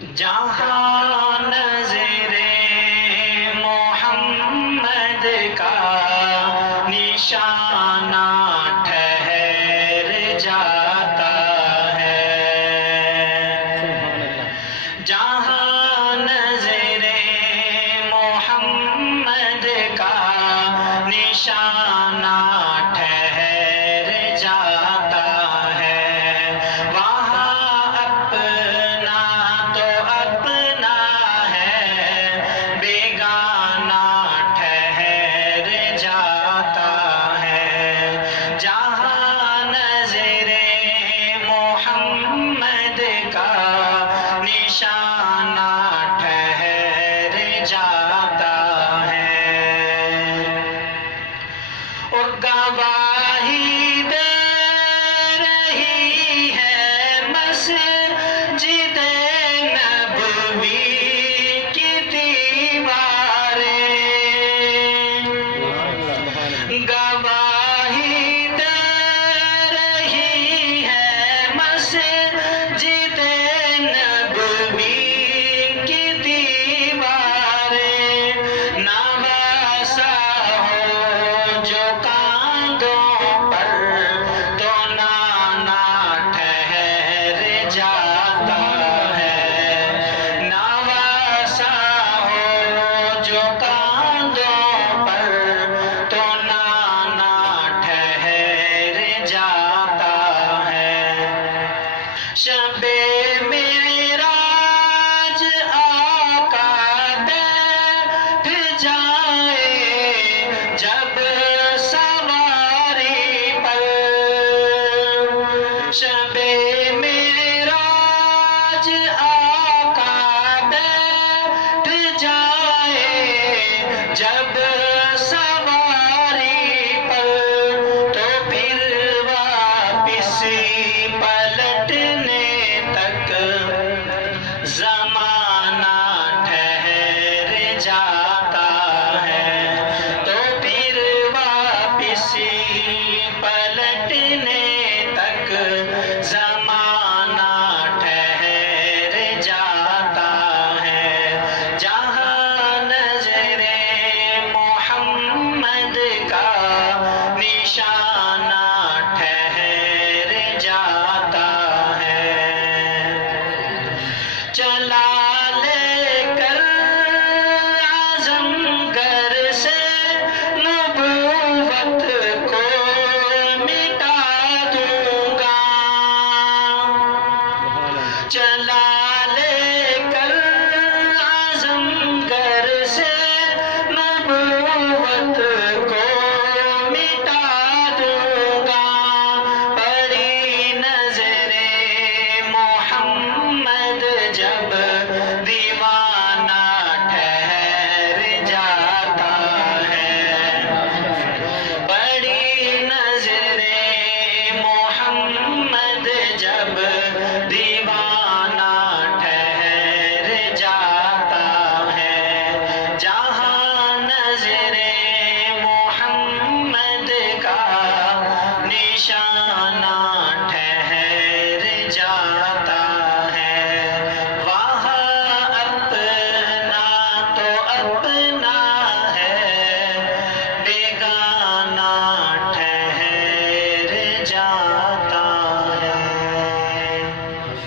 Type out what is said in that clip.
جہاں نظر محمد کا نشانہ ٹھہر جاتا ہے، جہاں نظر محمد کا نشانہ ٹھہر جاتا ہے، وہاں اپنا تو اپنا ہے، بیگانہ ٹھہر جاتا ہے، جہاں نظر محمد کا نشانہ ٹھہر جاتا ہے، اور گواہی دے رہی ہے مسجد نبوی کی دیواریں، گواہی دے رہی ہے مسجد نبوی کی دیواریں، نواسا ہو جو کاندھوں پر تو نانا ٹھہر جاتا ہے، نواسا ہو جو کاندھوں پر تو نانا ٹھہر جاتا ہے، شب معراج آقا بیٹھ جائے جب سواری پر، شب معراج آقا بیٹھ جائے جب سواری پر، تو پھر واپس پلٹنے تک زمانہ ٹھہر جاتا ہے، تو پھر واپس پلٹنے تک زمانہ ٹھہر جاتا ہے، جہاں نظر محمد کا نشانہ ٹھہر جاتا ہے، چلا